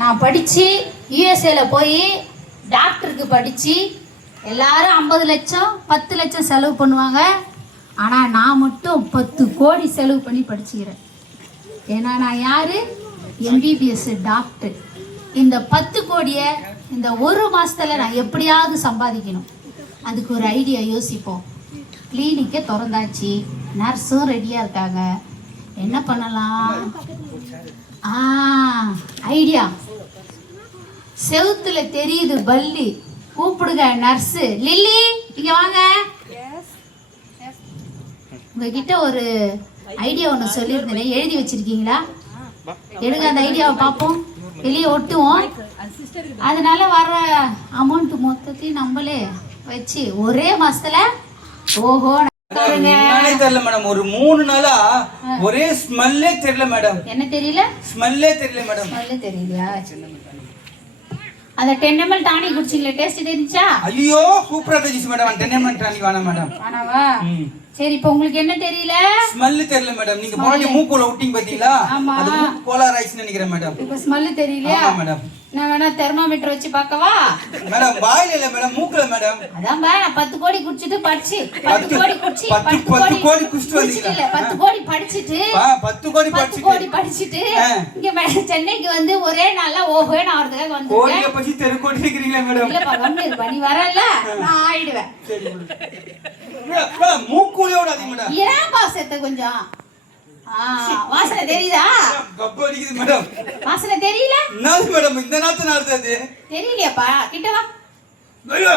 நான் படித்து யூஎஸ்ஏல போய் டாக்டருக்கு படித்து எல்லாரும் 50 லட்சம் 10 லட்சம் செலவு பண்ணுவாங்க. ஆனால் நான் மட்டும் 10 கோடி செலவு பண்ணி படிச்சுக்கிறேன். ஏன்னா நான் யார்? MBBS doctor. இந்த 10 கோடியை இந்த ஒரு மாதத்தில் நான் எப்படியாவது சம்பாதிக்கணும். அதுக்கு ஒரு ஐடியா யோசிப்போம். கிளினிக்கே திறந்தாச்சு, நர்ஸும் ரெடியாக இருக்காங்க, என்ன பண்ணலாம்? ஐடியா, செவுத்துல தெரியுது பல்லி, கூப்பிடுங்க நர்ஸு. லில்லி இங்க வாங்க. உங்ககிட்ட ஒரு ஐடியா ஒன்று சொல்லியிருந்தேன், எழுதி வச்சிருக்கீங்களா? எடுங்க அந்த ஐடியாவை பார்ப்போம், வெளியே ஒட்டுவோம். அதனால வர அமௌண்ட் மொத்தத்தையும் நம்மளே வச்சு ஒரே மாசத்துல ஓஹோ தெரியல மேடம். ஒரு 3 நாளா ஒரே ஸ்மெல்லே தெரியல மேடம். என்ன தெரியல? ஸ்மெல்லே தெரியல மேடம். ஸ்மெல்லே தெரியலையா? அந்த 10 ml டானிக் குடிச்சீங்களே, டேஸ்ட் தெரிஞ்சா? ஐயோ சூப்பரா இருந்துச்சு மேடம். 10 ml டானிக் வேணாம் மேடம். வேணாவா? சரி, இப்போ உங்களுக்கு என்ன தெரியல? ஸ்மெல் தெரியல மேடம். நீங்க போய் மூக்குல ஊட்டிங்க பாத்தீங்களா? அது மூக்கு போலாரைஸ் நினைக்கிறேன் மேடம். இப்போ ஸ்மெல் தெரியலையா? ஆமா மேடம். நான் வேணா தெர்மோமீட்டர் வச்சு பார்க்கவா? மேடம் வாயில இல்ல மேடம், மூக்குல மேடம். அதான் நான் 10 கோடி குடிச்சிட்டு படிச்சு 10 கோடி குடிச்சு 10 கோடி குடிச்சிட்டு வந்தீங்க. இல்ல 10 கோடி படிச்சிட்டு 10 கோடி படிச்சிட்டு இங்க சென்னைக்கு வந்து ஒரே நாள்ல ஓஹோ நான் வரதுக்காக வந்து கோடியை பத்தி தெரு கோடி இருக்கீங்களா மேடம்? இல்ல பகவான் பண்ணி வரல, நான் ஆயிடுவேன். மூக்குலயோட அதிக மேடம். ஏன் பாசத்தை கொஞ்சம் வாசனை தெரியுதா? கப்ப அடிக்குது மேடம். வாசனை தெரியல? நாளை மேடம் இந்த நாத்து நாடுது தெரியலையாப்பா? கிட்ட வா. ஐயோ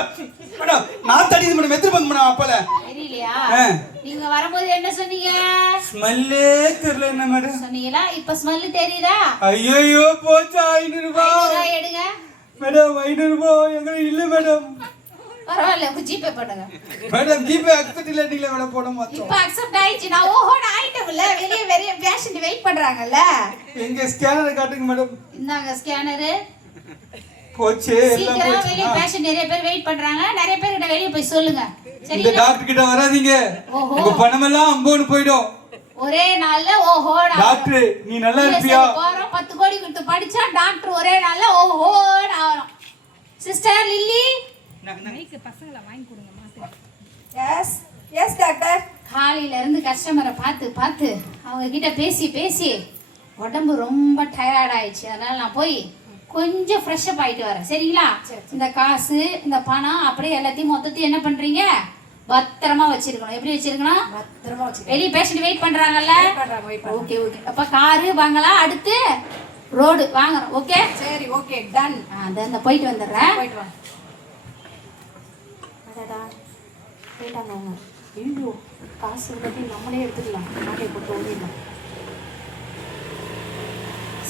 மேடம் நாத்து அடிக்குது மேடம். எத்தனை பங்கு மேடம் அப்பல தெரியலையா? நீங்க வரும்போது என்ன சொன்னீங்க? ஸ்மெல்லே தெரியல என்ன மேடம் சொன்னீங்களா? இப்ப ஸ்மெல் தெரியுதா? ஐயோ போச்சு. 500 ரூபாய் எடுங்க மேடம். 500 ரூபாய் எங்க இல்ல மேடம். பரவாயில்ல, ஜிபே பண்ணுங்க மேடம். ஜிபே அக்செப்ட் இல்ல நீங்க மேடம் போட மாட்டோம். இப்ப அக்செப்ட் ஆயிச்சு. நான் ஓஹோ ஆயிட்டேன்ல, வெளிய வெளிய பேஷண்ட் வெயிட் பண்றாங்கல்ல. எங்க ஸ்கேனர் காட்டுங்க மேடம். இந்தாங்க ஸ்கேனர். போச்சு எல்லாம் சீக்கிரம் வெளிய பேஷண்ட் நிறைய பேர் வெயிட் பண்றாங்க. நிறைய பேர் கிட்ட வெளிய போய் சொல்லுங்க. சரி, இந்த டாக்டர் கிட்ட வராதீங்க. உங்க பணம் எல்லாம் அம்போன்னு போய்டும். ஒரே நாள்ல ஓஹோ டாக்டர் நீ நல்லா இருப்பியா? போறோம் 10 கோடி கொடுத்து படிச்சா டாக்டர் ஒரே நாள்ல ஓஹோ ஆவறோம். சிஸ்டர் லில்லி மைக்கு பசங்கள வாங்கி கொடுங்க மாசம். Yes doctor. காலையில இருந்து கஸ்டமரை பார்த்து அவங்க கிட்ட பேசி உடம்பு ரொம்ப டயர்ட் ஆயிடுச்சு. அதனால நான் போய் கொஞ்சம் ஃப்ரெஷ் அப் ஆயிட்டு வரேன். சரிங்களா? இந்த காசு இந்த பணம் அப்படியே எல்லாத்தையும் மொத்தத்தையும் என்ன பண்றீங்க? பத்திரமா வச்சிருக்கணும். எப்படி வச்சிருக்கணும்? பத்திரமா வச்சிருக்கணும். வெளிய பேஷண்ட் வெயிட் பண்றாங்கல்ல. ஓகே. அப்ப காரு வாங்கலாம், அடுத்து ரோடு வாங்குறோம். ஓகே சரி ஓகே டன். அந்த போயிட்டு வந்துடுறேன். போயிட்டு வாங்க. போயிட்டாங்க அவங்க. ஐயோ காசு பற்றி நம்மளே எடுத்துக்கலாம், நாட்டை போட்டு ஓடிடலாம்.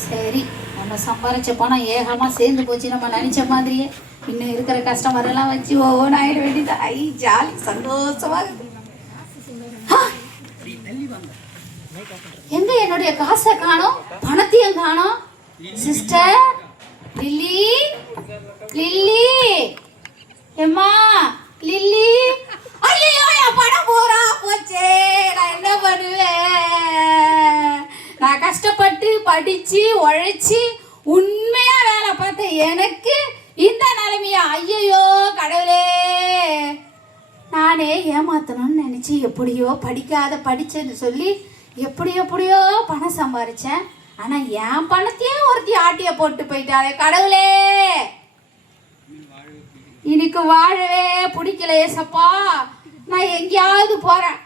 சரி, நம்ம சம்பாரிச்ச பணம் ஏகமாக சேர்ந்து போச்சு நம்ம நினைச்ச மாதிரியே. இன்னும் இருக்கிற கஸ்டமர் எல்லாம் வச்சு ஒவ்வொன்று ஆயிட வேண்டியது. ஐ ஜாலி, சந்தோஷமா இருக்கு. எங்க என்னுடைய காசை காணோம், பணத்தையும் காணோம். சிஸ்டர் லில்லி எம்மா லில்லி. ஐயோ என் பணம் பூரா போச்சே, நான் என்ன பண்ணுவேன்? நான் கஷ்டப்பட்டு படிச்சு உழைச்சி உண்மையா வேலை பார்த்தேன், எனக்கு இந்த நிலைமையா? ஐயோ கடவுளே, நானே ஏமாத்தணும்னு நினைச்சு எப்படியோ படிச்சேன்னு சொல்லி எப்படியோ பணம் சம்பாரிச்சேன். ஆனா என் பணத்தையே ஒருத்தி ஆட்டிய போட்டு போயிட்டாளே கடவுளே. எனக்கு வாழவே பிடிக்கல ஏசப்பா. நான் எங்கேயாவது போறேன்,